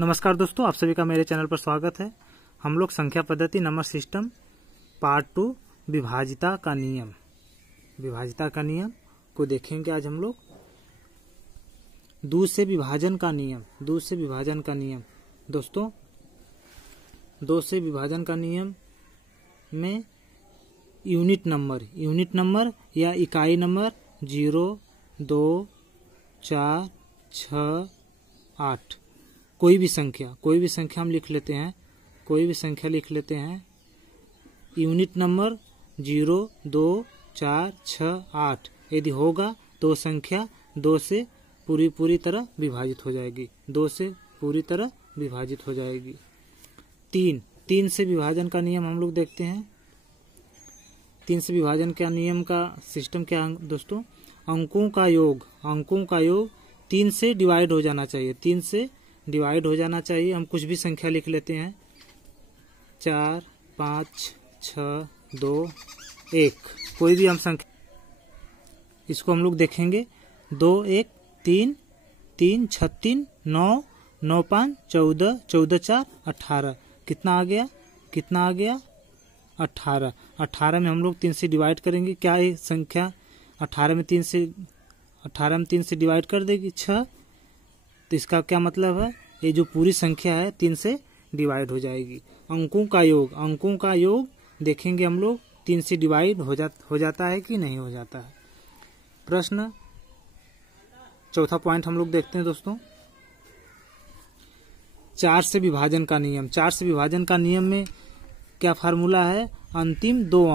नमस्कार दोस्तों, आप सभी का मेरे चैनल पर स्वागत है। हम लोग संख्या पद्धति नंबर सिस्टम पार्ट 2 विभाजिता का नियम को देखेंगे। आज हम लोग दो से विभाजन का नियम दोस्तों, दो से विभाजन का नियम में यूनिट नंबर या इकाई नंबर 0, 2, 4, 6, 8 कोई भी संख्या हम लिख लेते हैं। यूनिट नंबर 0, 2, 4, 6, 8 यदि होगा तो संख्या 2 से पूरी तरह विभाजित हो जाएगी। 3 से विभाजन का नियम हम लोग देखते हैं। 3 से विभाजन का नियम का सिस्टम क्या है दोस्तों? अंकों का योग 3 से डिवाइड हो जाना चाहिए। हम कुछ भी संख्या लिख लेते हैं, 4, 5, 6, 2, 1 कोई भी हम संख्या, इसको हम लोग देखेंगे। 2, 1, 3, 3, 36, 9, 9, 5, 14, 14, 4, 18 कितना आ गया 18। 18 में हम लोग 3 से डिवाइड करेंगे। क्या ये संख्या 18 में 3 से डिवाइड कर देगी 6। तो इसका क्या मतलब है, ये जो पूरी संख्या है 3 से डिवाइड हो जाएगी। अंकों का योग देखेंगे हम लोग 3 से डिवाइड हो जाता है कि नहीं हो जाता है। प्रश्न चौथा पॉइंट हम लोग देखते हैं दोस्तों, 4 से विभाजन का नियम में क्या फार्मूला है? अंतिम दो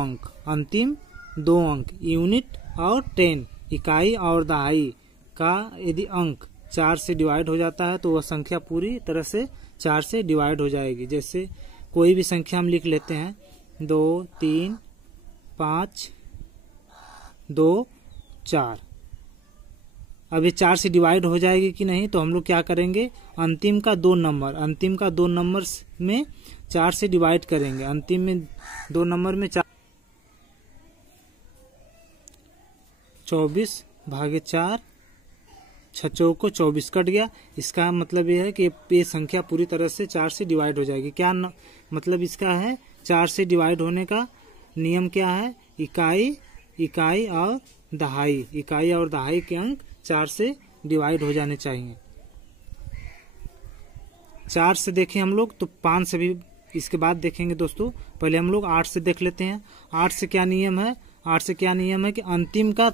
अंक यूनिट और 10 इकाई और दहाई का यदि अंक 4 से डिवाइड हो जाता है तो वह संख्या पूरी तरह से 4 से डिवाइड हो जाएगी। जैसे कोई भी संख्या हम लिख लेते हैं, 2, 3, 5, 2, 4। अब ये 4 से डिवाइड हो जाएगी कि नहीं, तो हम लोग क्या करेंगे, अंतिम का दो नंबर में 4 से डिवाइड करेंगे। अंतिम में 2 नंबर में 24/4 6 को 24 कट गया। इसका मतलब यह है कि ये संख्या पूरी तरह से 4 से डिवाइड हो जाएगी। क्या मतलब इसका है? 4 से डिवाइड होने का नियम क्या है? इकाई और दहाई के अंक 4 से डिवाइड हो जाने चाहिए। 4 से देखें हम लोग तो 5 से भी इसके बाद देखेंगे दोस्तों। पहले हम लोग 8 से देख लेते हैं। 8 से क्या नियम है? कि अंतिम का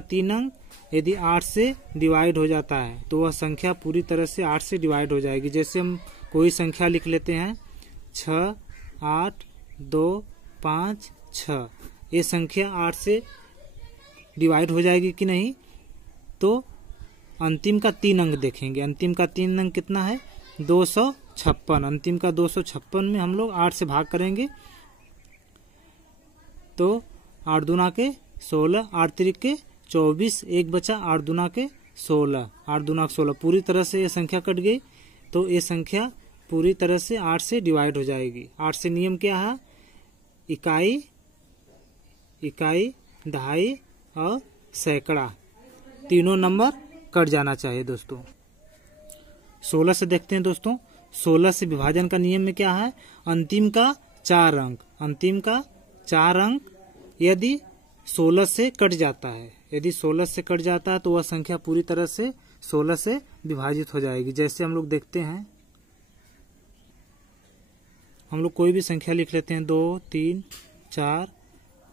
3 अंक यदि 8 से डिवाइड हो जाता है तो वह संख्या पूरी तरह से 8 से डिवाइड हो जाएगी। जैसे हम कोई संख्या लिख लेते हैं, 6, 8, 2, 5, 6 ये संख्या 8 से डिवाइड हो जाएगी कि नहीं, तो अंतिम का 3 अंक देखेंगे। अंतिम का 3 अंक कितना है? 256। अंतिम का 256 में हम लोग 8 से भाग करेंगे तो 8 दूना के 16, 8 तिरिक के 24, 1 बचा, 8 दूना के 16 पूरी तरह से ये संख्या कट गई। तो ये संख्या पूरी तरह से 8 से डिवाइड हो जाएगी। 8 से नियम क्या है? इकाई दहाई और सैकड़ा तीनों नंबर कट जाना चाहिए दोस्तों। 16 से देखते हैं दोस्तों। 16 से विभाजन का नियम में क्या है? अंतिम का 4 अंक यदि 16 से कट जाता है, तो वह संख्या पूरी तरह से 16 से विभाजित हो जाएगी। जैसे हम लोग देखते हैं, हम लोग कोई भी संख्या लिख लेते हैं, 2, 3, 4,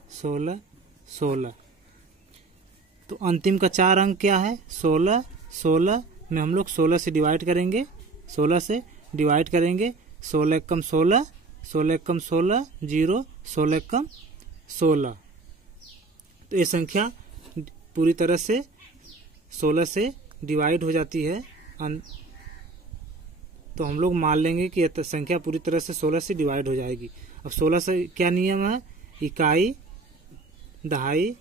16। तो अंतिम का 4 अंक क्या है? 16 में हम लोग 16 से डिवाइड करेंगे। 16 एकम 16, 16 एकम 16, 0, 16 एकम 16। तो ये संख्या पूरी तरह से 16 से डिवाइड हो जाती है। तो हम लोग मान लेंगे कि यह संख्या पूरी तरह से 16 से डिवाइड हो जाएगी। अब 16 से क्या नियम है? इकाई दहाई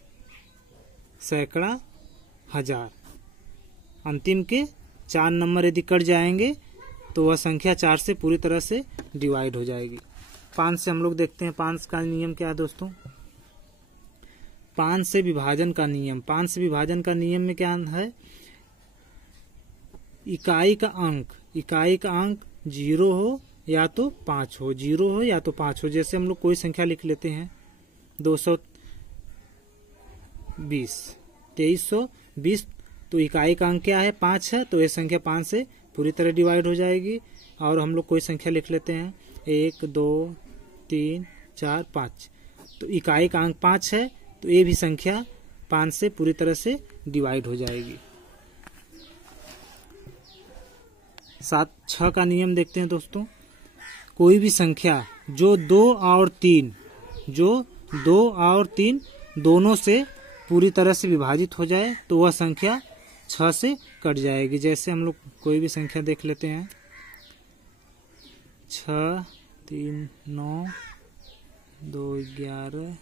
सैकड़ा हजार। अंतिम के 4 नंबर यदि कट जाएंगे तो वह संख्या 4 से पूरी तरह से डिवाइड हो जाएगी। 5 से हम लोग देखते हैं। 5 का नियम क्या है दोस्तों? 5 से विभाजन का नियम। 5 से विभाजन का नियम में क्या है? इकाई का अंक 0 हो या तो 5 हो, 0 हो या तो 5 हो। जैसे हम लोग कोई संख्या लिख लेते हैं 220, 2320, तो इकाई का अंक क्या है 5 है, तो ये संख्या 5 से पूरी तरह डिवाइड हो जाएगी। और हम लोग कोई संख्या लिख लेते हैं 1 2 3 4 5, तो इकाई का अंक 5 है, तो ये भी संख्या 5 से पूरी तरह से डिवाइड हो जाएगी। 6 का नियम देखते हैं दोस्तों। कोई भी संख्या जो 2 और 3 दोनों से पूरी तरह से विभाजित हो जाए तो वह संख्या 6 से कट जाएगी। जैसे हम लोग कोई भी संख्या देख लेते हैं 6 3 9 2 11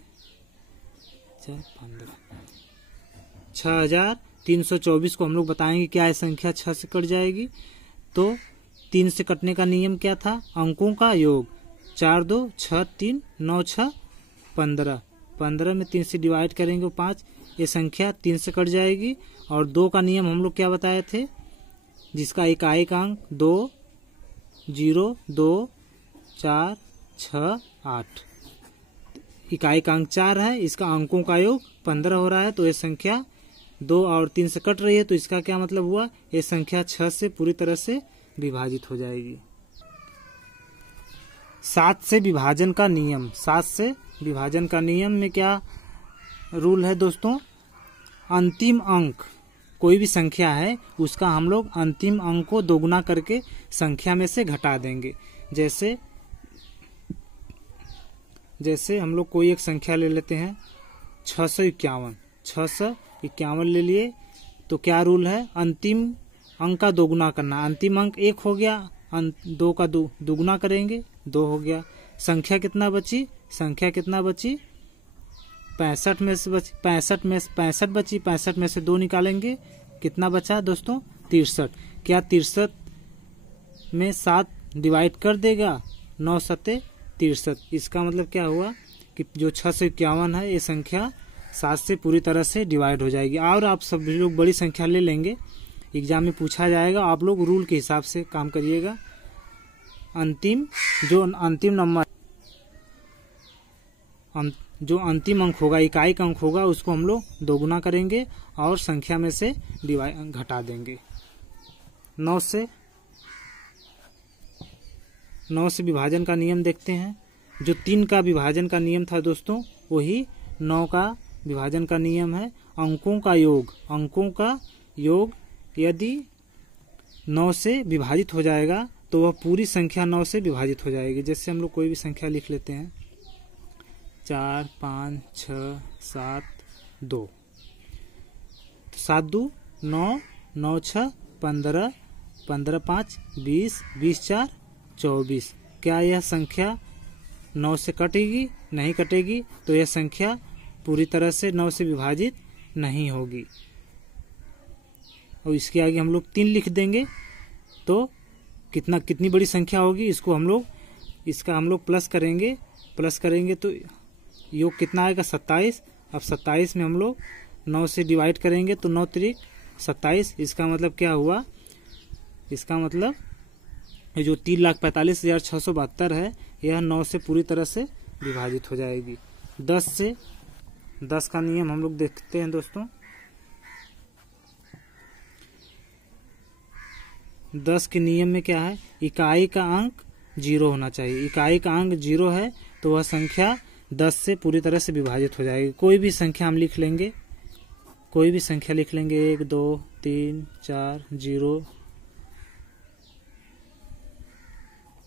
4 15, 6324 को हम लोग बताएंगे क्या है संख्या 6 से कट जाएगी। तो 3 से कटने का नियम क्या था, अंकों का योग। 4 2 6 3 9 6 15, 15 में 3 से डिवाइड करेंगे 5, ये संख्या 3 से कट जाएगी। और 2 का नियम हम लोग क्या बताए थे, जिसका इकाई का अंक 2 0 2 4 6 8, इकाई का अंक 4 है, इसका अंकों का योग 15 हो रहा है, तो ये संख्या 2 और 3 से कट रही है, तो इसका क्या मतलब हुआ, ये संख्या 6 से पूरी तरह से विभाजित हो जाएगी। 7 से विभाजन का नियम। 7 से विभाजन का नियम में क्या रूल है दोस्तों, अंतिम अंक कोई भी संख्या है उसका हम लोग अंतिम अंक को दोगुना करके संख्या में से घटा देंगे। जैसे हम लोग कोई एक संख्या ले लेते हैं 651 ले लिए, तो क्या रूल है, अंतिम अंक का दोगुना करना। अंतिम अंक 1 हो गया, 2 का दोगुना करेंगे 2 हो गया। संख्या कितना बची 65 में से बची 65 में से 2 निकालेंगे, कितना बचा दोस्तों 63। क्या 63 में 7 डिवाइड कर देगा, 9 7 63। इसका मतलब क्या हुआ कि जो 651 है ये संख्या 7 से पूरी तरह से डिवाइड हो जाएगी। और आप सभी लोग बड़ी संख्या ले लेंगे, एग्जाम में पूछा जाएगा, आप लोग रूल के हिसाब से काम करिएगा। जो अंतिम अंक होगा, इकाई का अंक होगा, उसको हम लोग दोगुना करेंगे और संख्या में से घटा देंगे। 9 से विभाजन का नियम देखते हैं। जो 3 का विभाजन का नियम था दोस्तों, वही 9 का विभाजन का नियम है। अंकों का योग यदि 9 से विभाजित हो जाएगा तो वह पूरी संख्या 9 से विभाजित हो जाएगी। जैसे हम लोग कोई भी संख्या लिख लेते हैं 4 5 6 7 2, 7 2 9 9 6 15 15 5 20 20 4 24। क्या यह संख्या 9 से कटेगी, नहीं कटेगी, तो यह संख्या पूरी तरह से 9 से विभाजित नहीं होगी। और इसके आगे हम लोग 3 लिख देंगे तो कितनी बड़ी संख्या होगी, इसका हम लोग प्लस करेंगे तो योग कितना आएगा 27। अब 27 में हम लोग 9 से डिवाइड करेंगे तो 9 त्रिक 27। इसका मतलब क्या हुआ, इसका मतलब जो 3,45,672 है, यह 9 से पूरी तरह से विभाजित हो जाएगी। 10 का नियम हम लोग देखते हैं दोस्तों। 10 के नियम में क्या है, इकाई का अंक 0 होना चाहिए। इकाई का अंक 0 है तो वह संख्या 10 से पूरी तरह से विभाजित हो जाएगी। कोई भी संख्या हम लिख लेंगे, 1 2 3 4 0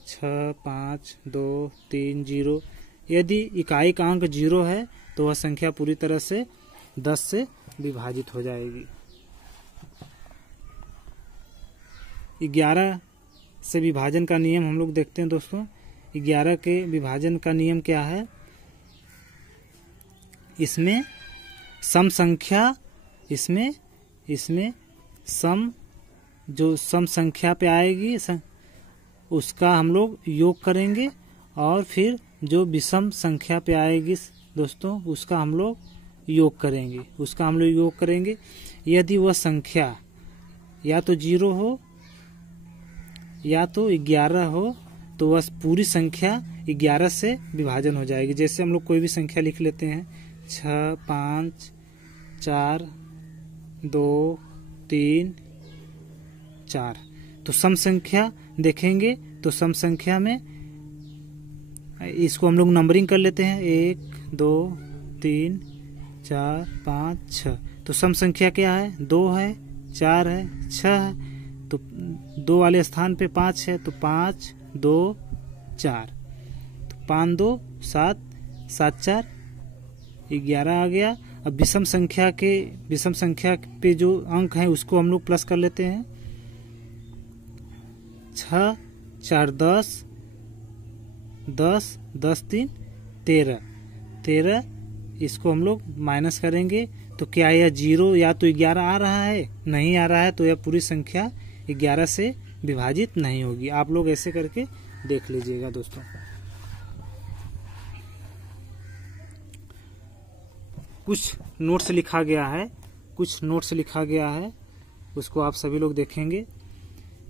6 5 2 3 0। यदि इकाई का अंक 0 है तो वह संख्या पूरी तरह से 10 से विभाजित हो जाएगी। 11 से विभाजन का नियम हम लोग देखते हैं दोस्तों। 11 के विभाजन का नियम क्या है, इसमें सम संख्या, इसमें जो सम संख्या पे आएगी उसका हम लोग योग करेंगे, और फिर जो विषम संख्या पे आएगी दोस्तों उसका हम लोग योग करेंगे। यदि वह संख्या या तो 0 हो या तो 11 हो तो वह पूरी संख्या 11 से विभाजन हो जाएगी। जैसे हम लोग कोई भी संख्या लिख लेते हैं 6, 5, 4, 2, 3, 4। तो सम संख्या देखेंगे तो सम संख्या में इसको हम लोग नंबरिंग कर लेते हैं 1, 2, 3, 4, 5, 6। तो सम संख्या क्या है? 2 है, 4 है, 6 है। तो 2 वाले स्थान पे 5 है, तो 5, 2, 4। तो 5, 2, 7, 7, 4, 11 आ गया। अब विषम संख्या पे जो अंक है उसको हम लोग प्लस कर लेते हैं। 6, 4, 10, 10, 10, 3, 13, 13। इसको हम लोग माइनस करेंगे तो क्या यह 0 या तो 11 आ रहा है? नहीं आ रहा है, तो यह पूरी संख्या 11 से विभाजित नहीं होगी। आप लोग ऐसे करके देख लीजिएगा दोस्तों। कुछ नोट्स लिखा गया है, उसको आप सभी लोग देखेंगे।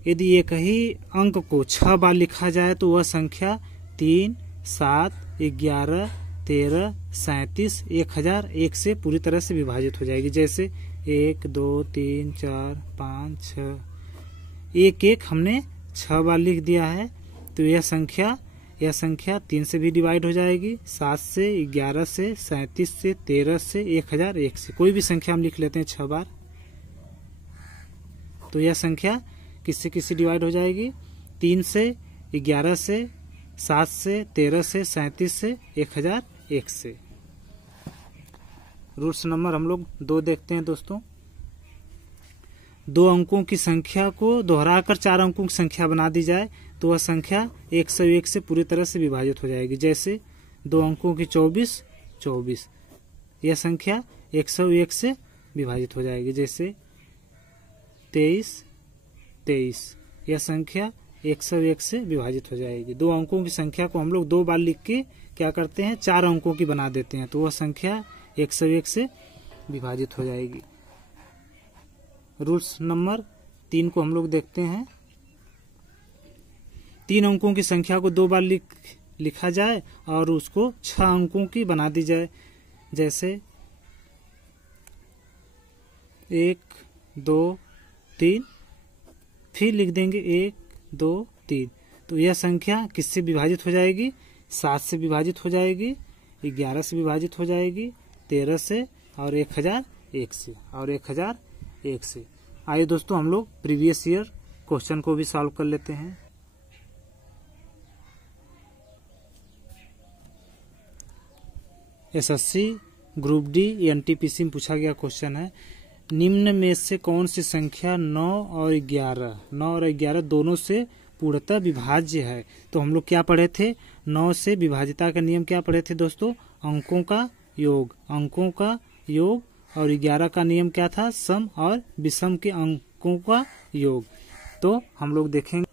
यदि एक ही अंक को 6 बार लिखा जाए तो वह संख्या 3, 7, 11, 13, 37, 1001 से पूरी तरह से विभाजित हो जाएगी। जैसे 1, 2, 3, 4, 5, 6, 1 हमने 6 बार लिख दिया है। तो यह संख्या 3 से भी डिवाइड हो जाएगी, 7 से, 11 से, 37 से, 13 से, 1001 से। कोई भी संख्या हम लिख लेते हैं 6 बार, तो यह संख्या किससे डिवाइड हो जाएगी? 3 से, 11 से, 7 से, 13 से, 37 से, 1001 से। रूल्स नंबर हम लोग 2 देखते हैं दोस्तों। 2 अंकों की संख्या को दोहराकर 4 अंकों की संख्या बना दी जाए तो वह संख्या 101 से पूरी तरह से विभाजित हो जाएगी। जैसे 2 अंकों की 24, 24, यह संख्या 101 से विभाजित हो जाएगी। जैसे 23, 23, यह संख्या 101 से विभाजित हो जाएगी। 2 अंकों की संख्या को हम लोग 2 बार लिख के क्या करते हैं? 4 अंकों की बना देते हैं, तो वह संख्या 101 से विभाजित हो जाएगी। रूल्स नंबर 3 को हम लोग देखते हैं। 3 अंकों की संख्या को 2 बार लिखा जाए और उसको 6 अंकों की बना दी जाए। जैसे 1, 2, 3, फिर लिख देंगे 1, 2, 3। तो यह संख्या किससे विभाजित हो जाएगी? 7 से विभाजित हो जाएगी, 11 से विभाजित हो जाएगी, 13 से, और 1001 से, और 1001 से। आइए दोस्तों हम लोग प्रीवियस ईयर क्वेश्चन को भी सॉल्व कर लेते हैं। एसएससी ग्रुप डी एनटीपीसी में पूछा गया क्वेश्चन है, निम्न में से कौन सी संख्या 9 और 11 दोनों से पूर्णतः विभाज्य है? तो हम लोग क्या पढ़े थे? 9 से विभाज्यता का नियम क्या पढ़े थे दोस्तों? अंकों का योग, और 11 का नियम क्या था? सम और विषम के अंकों का योग। तो हम लोग देखेंगे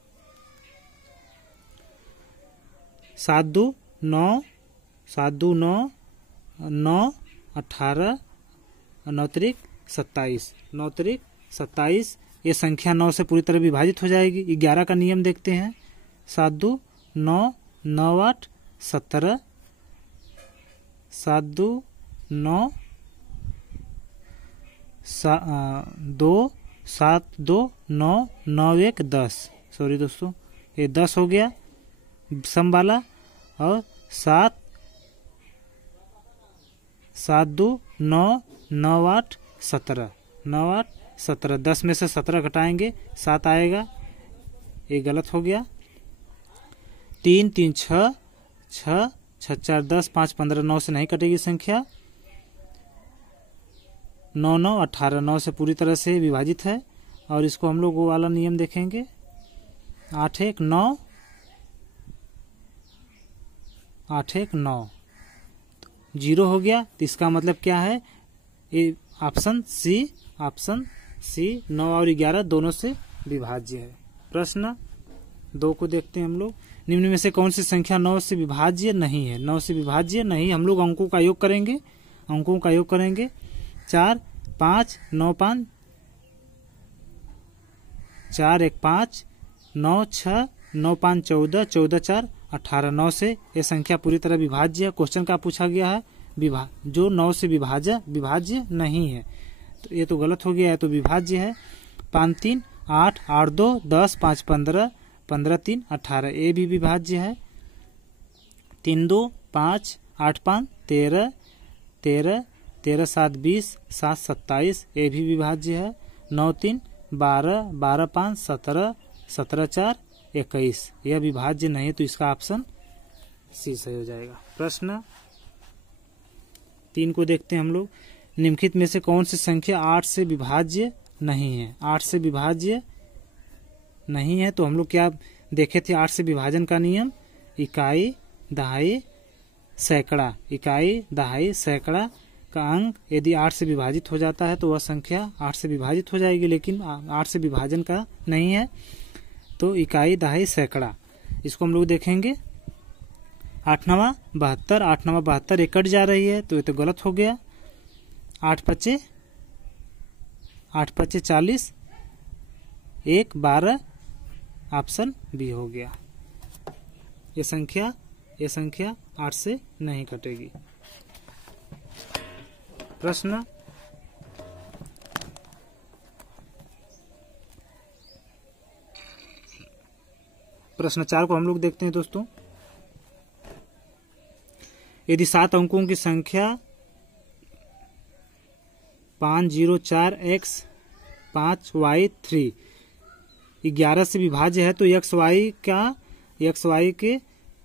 7, 2, 9, 9, 18, 9 त्रिक 27, 9 त्रिक 27। ये संख्या 9 से पूरी तरह विभाजित हो जाएगी। 11 का नियम देखते हैं। 7, 2, 9, 9, 8, 17, 7, 2, 9, 2, 7, 2, 9, 9, 1, 10। सॉरी दोस्तों, ये 10 हो गया सम वाला। और 7, 2, 9, 9, 8, 17, 9, 8, 17। 10 में से 17 घटाएंगे 7 आएगा, ये गलत हो गया। 3, 3, 6, 6, 4, 10, 5, 15, 9 से नहीं कटेगी संख्या। 9, 9, 18, 9 से पूरी तरह से विभाजित है। और इसको हम लोग वो वाला नियम देखेंगे। 8, 1, 9, 8, 1, 9, 0 हो गया। तो इसका मतलब क्या है? ये ऑप्शन सी 9 और 11 दोनों से विभाज्य है। प्रश्न 2 को देखते हैं हम लोग। निम्न में से कौन सी संख्या 9 से विभाज्य नहीं है? 9 से विभाज्य नहीं, हम लोग अंकों का योग करेंगे। 4, 5, 9, 5, 4, 1, 5, 9 6 9 5 14 14 4 18 9 से ये संख्या पूरी तरह विभाज्य है। क्वेश्चन का पूछा गया है जो 9 से विभाज्य नहीं है, तो ये तो गलत हो गया है, तो विभाज्य है। 5 3 8 8 2 10 5 15 15 3 18 ये भी विभाज्य है। 3 2 5 8 5 13 13 13 7 20 7 27 ये भी विभाज्य है। 9 3 12 12 5 17 17 4 21 यह विभाज्य नहीं, तो इसका ऑप्शन सी सही हो जाएगा। प्रश्न 3 को देखते हैं हम लोग। निम्नलिखित में से कौन सी संख्या 8 से विभाज्य नहीं है? 8 से विभाज्य नहीं है, तो हम लोग क्या देखे थे 8 से विभाजन का नियम? इकाई दहाई सैकड़ा। इकाई दहाई सैकड़ा का अंक यदि 8 से विभाजित हो जाता है तो वह संख्या 8 से विभाजित हो जाएगी, लेकिन 8 से विभाजन का नहीं है, तो इकाई दहाई सैकड़ा। इसको हम लोग देखेंगे। 8 9 72 8 9 72 कट जा रही है, तो ये तो गलत हो गया। 8 5 40 1 12 ऑप्शन बी हो गया। ये संख्या 8 से नहीं कटेगी। प्रश्न 4 को हम लोग देखते हैं दोस्तों। यदि 7 अंकों की संख्या 504x 5y3 11 से विभाज्य है, तो xy के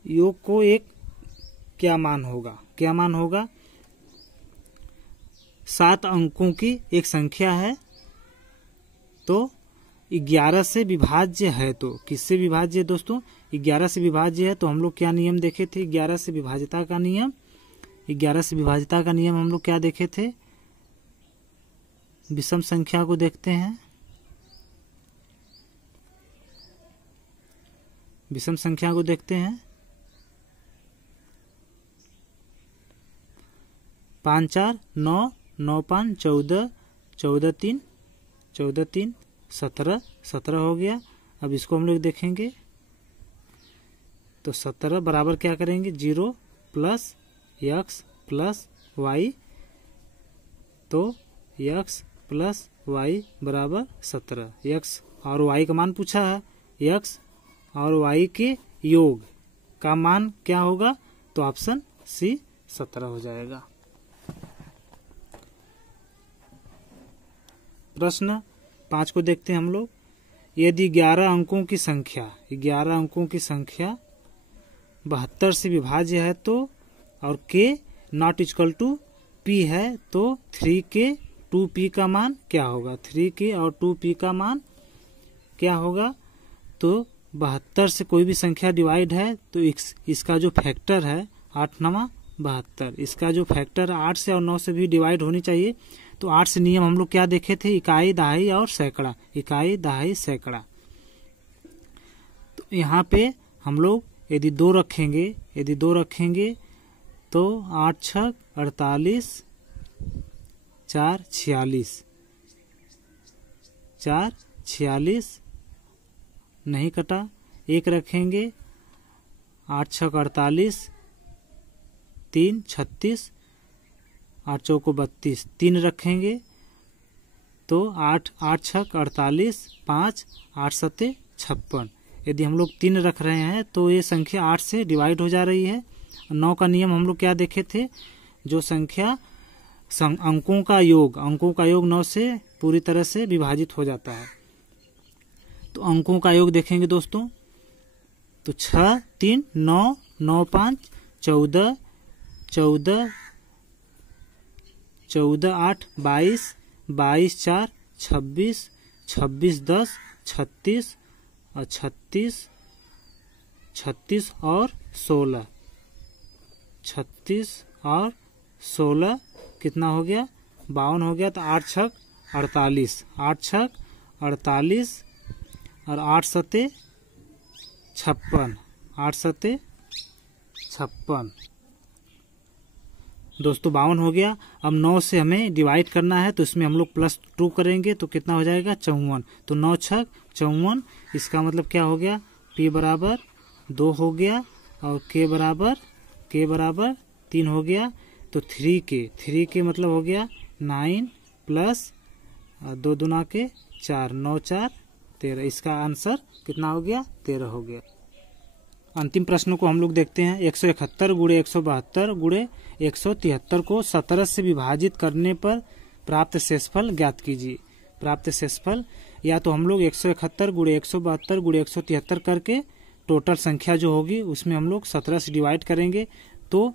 योग को एक क्या मान होगा? 7 अंकों की एक संख्या है, तो 11 से विभाज्य है, तो किससे विभाज्य है दोस्तों? 11 से विभाज्य है, तो हम लोग क्या नियम देखे थे? 11 से विभाज्यता का नियम। 11 से विभाज्यता का नियम हम लोग क्या देखे थे? विषम संख्या को देखते हैं। विषम संख्या को देखते हैं। 5 4 9 9 5 14 14 3 14 3 17 17 हो गया। अब इसको हम लोग देखेंगे, तो 17 बराबर क्या करेंगे? 0 प्लस x प्लस y, तो x प्लस y बराबर 17। x और y का मान पूछा है, x और y के योग का मान क्या होगा? तो ऑप्शन सी 17 हो जाएगा। प्रश्न 5 को देखते हैं हम लोग। यदि 11 अंकों की संख्या 72 से विभाज्य है, तो और k not equal to p है, तो 3k 2p का मान क्या होगा? 3k और 2p का मान क्या होगा? तो 72 से कोई भी संख्या डिवाइड है, तो इसका जो फैक्टर है 8 9 72, इसका जो फैक्टर 8 से और 9 से भी डिवाइड होनी चाहिए। तो 8 से नियम हम लोग क्या देखे थे? इकाई दहाई और सैकड़ा। इकाई दहाई सैकड़ा। तो यहाँ पे हम लोग यदि 2 रखेंगे तो 8 6 48 4 46 नहीं कटा। 1 रखेंगे 8 6 48 3 36 8 चौको 32। 3 रखेंगे तो 8 6 48 5 8 7 56। यदि हम लोग 3 रख रहे हैं तो ये संख्या 8 से डिवाइड हो जा रही है। 9 का नियम हम लोग क्या देखे थे? जो संख्या अंकों का योग 9 से पूरी तरह से विभाजित हो जाता है। तो अंकों का योग देखेंगे दोस्तों, तो 6 3 9 9 5 14 14 14 8 22 22 4 26 26 10 36 और 36 और 16 36 और 16 कितना हो गया? 52 हो गया। तो 8 6 48 8 6 48 और 8 7 56 8 7 56। दोस्तों 52 हो गया। अब 9 से हमें डिवाइड करना है तो इसमें हम लोग +2 करेंगे तो कितना हो जाएगा 54। तो 9 छक 54, इसका मतलब क्या हो गया, p बराबर 2 हो गया और k बराबर 3 हो गया। तो 3k मतलब हो गया 9 प्लस 2 दूना के 4, 9 4 13। इसका आंसर कितना हो गया, 13 हो गया। अंतिम प्रश्न को हम लोग देखते हैं। 171 गुणे 172 गुणे 173 को 17 से विभाजित करने पर प्राप्त शेषफल ज्ञात कीजिए। प्राप्त शेषफल, या तो हम लोग 171 गुणे 172 गुणे 173 करके टोटल संख्या जो होगी उसमें हम लोग 17 से डिवाइड करेंगे तो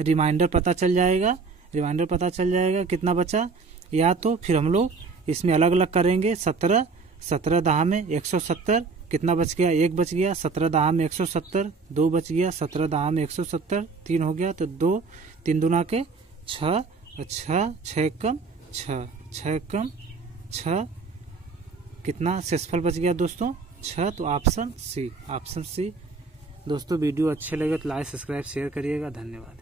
रिमाइंडर पता चल जाएगा कितना बचा। या तो फिर हम लोग इसमें अलग अलग करेंगे। 17 दहा में 170, कितना बच गया, 1 बच गया। 17 दहा में 170, 2 बच गया। 17 दहा में 170, 3 हो गया। तो 2, 3 दूना के 6, 6 कम 6 कितना शेषफल बच गया दोस्तों, 6। तो ऑप्शन सी। दोस्तों वीडियो अच्छे लगे तो लाइक सब्सक्राइब शेयर करिएगा। धन्यवाद।